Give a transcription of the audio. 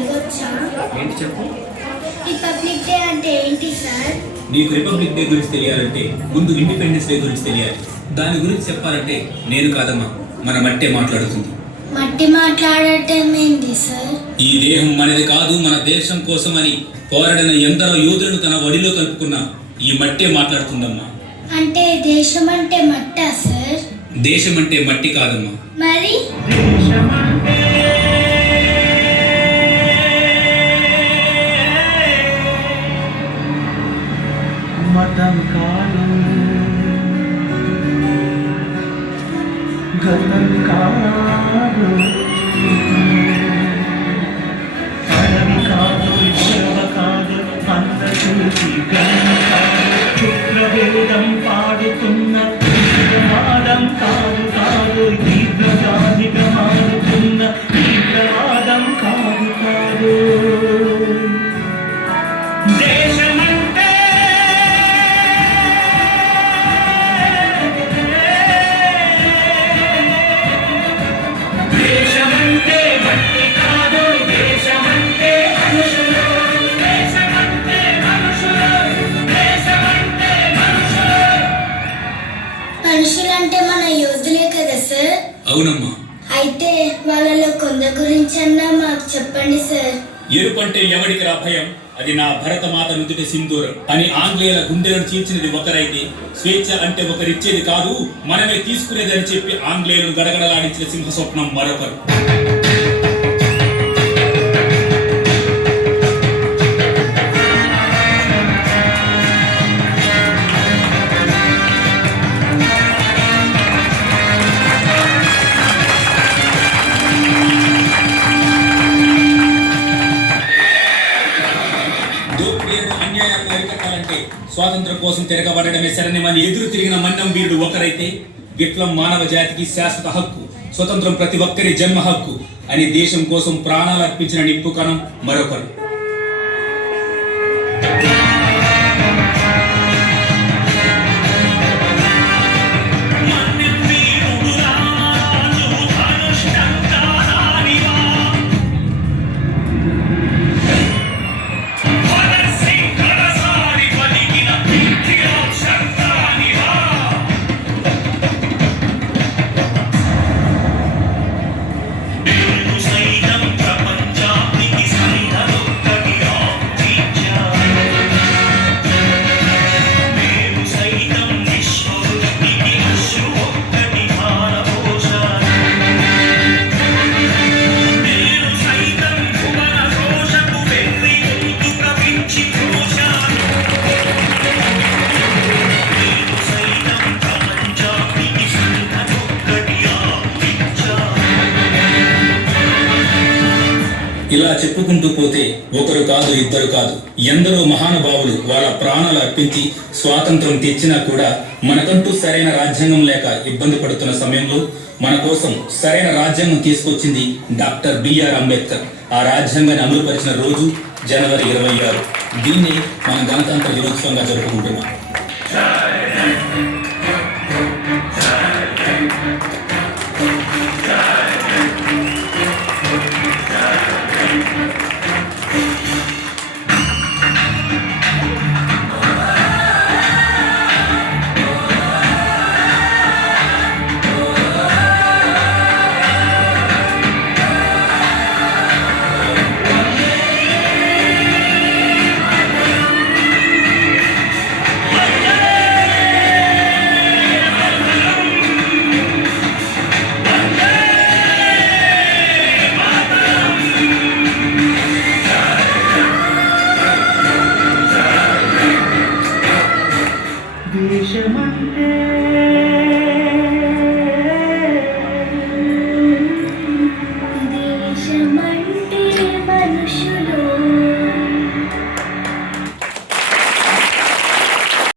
అడగొచ్చా? ఏంటి చెప్పు. Republic day అంటే ఏంటి సార్? నీకు రిపబ్లిక్ డే గురించి తెలియాలంటే ముందు ఇండిపెండెన్స్ డే గురించి తెలియాలి. దాని గురించి చెప్పాలంటే నేను కాదమ్మా, మన మట్టే మాట్లాడుతుంది. మట్టి మాట్లాడటం ఏంటి సార్? ఈ దేహం మనది కాదు, మన దేశం కోసం అని పోరాడిన ఎందరో యోధులను తన ఒడిలో కలుపుకున్న ఈ మట్టే మాట్లాడుతుందమ్మా. అంటే దేశం అంటే మట్టా సార్? దేశం అంటే మట్టి కాదమ్మా. మరి మతం కాదు, గతం కాదు, అడవి కాదు, శవ కాదు, అందరికీ గణం కాదు, క్షుద్రవేదం పాడుతున్న తీవ్రవాదం కాదు కాదు, తీవ్రజాతిగా మారుతున్న తీవ్రవాదం కాదు కాదు. దేశమంటే మట్టి కాదు, దేశమంటే మనుషులు, దేశమంటే మనుషులు, దేశమంటే మనుషులు. మనుషులంటే మన యోధులే కదా సార్? అవునమ్మా. అయితే వాళ్ళలో కొందరి గురించి అన్నా మాకు చెప్పండి సార్. ఎరుపంటే ఎవడికి రా భయం, అది నా భరతమాత నుదుటి సింధూరం అని ఆంగ్లేయుల గుండెలను చీల్చినది ఒకరైతే, స్వేచ్ఛ అంటే ఒకరిచ్చేది కాదు మనమే తీసుకునేది అని చెప్పి ఆంగ్లేయులను గడగడలాడించిన సింహ స్వప్నం మరొకరు. అన్యాయాలను అరికట్టాలంటే స్వాతంత్రం కోసం తిరగబడమే శరణ్యమని ఎదురు తిరిగిన మన్నం వీరుడు ఒకరైతే, విప్లవం మానవ జాతికి శాశ్వత హక్కు, స్వతంత్రం ప్రతి ఒక్కరి జన్మ హక్కు అని దేశం కోసం ప్రాణాలు అర్పించిన నిప్పు కణం మరొకరు. ఇలా చెప్పుకుంటూ పోతే ఒకరు కాదు, ఇద్దరు కాదు, ఎందరో మహానుభావులు వాళ్ళ ప్రాణాలు అర్పించి స్వాతంత్రం తెచ్చినా కూడా మనకంటూ సరైన రాజ్యాంగం లేక ఇబ్బంది పడుతున్న సమయంలో మన కోసం సరైన రాజ్యాంగం తీసుకొచ్చింది డాక్టర్ బిఆర్ అంబేద్కర్. ఆ రాజ్యాంగాన్ని అమలుపరిచిన రోజు జనవరి 26. దీన్ని మనం గణతంత్ర దినోత్సవంగా జరుపుకుంటున్నాం.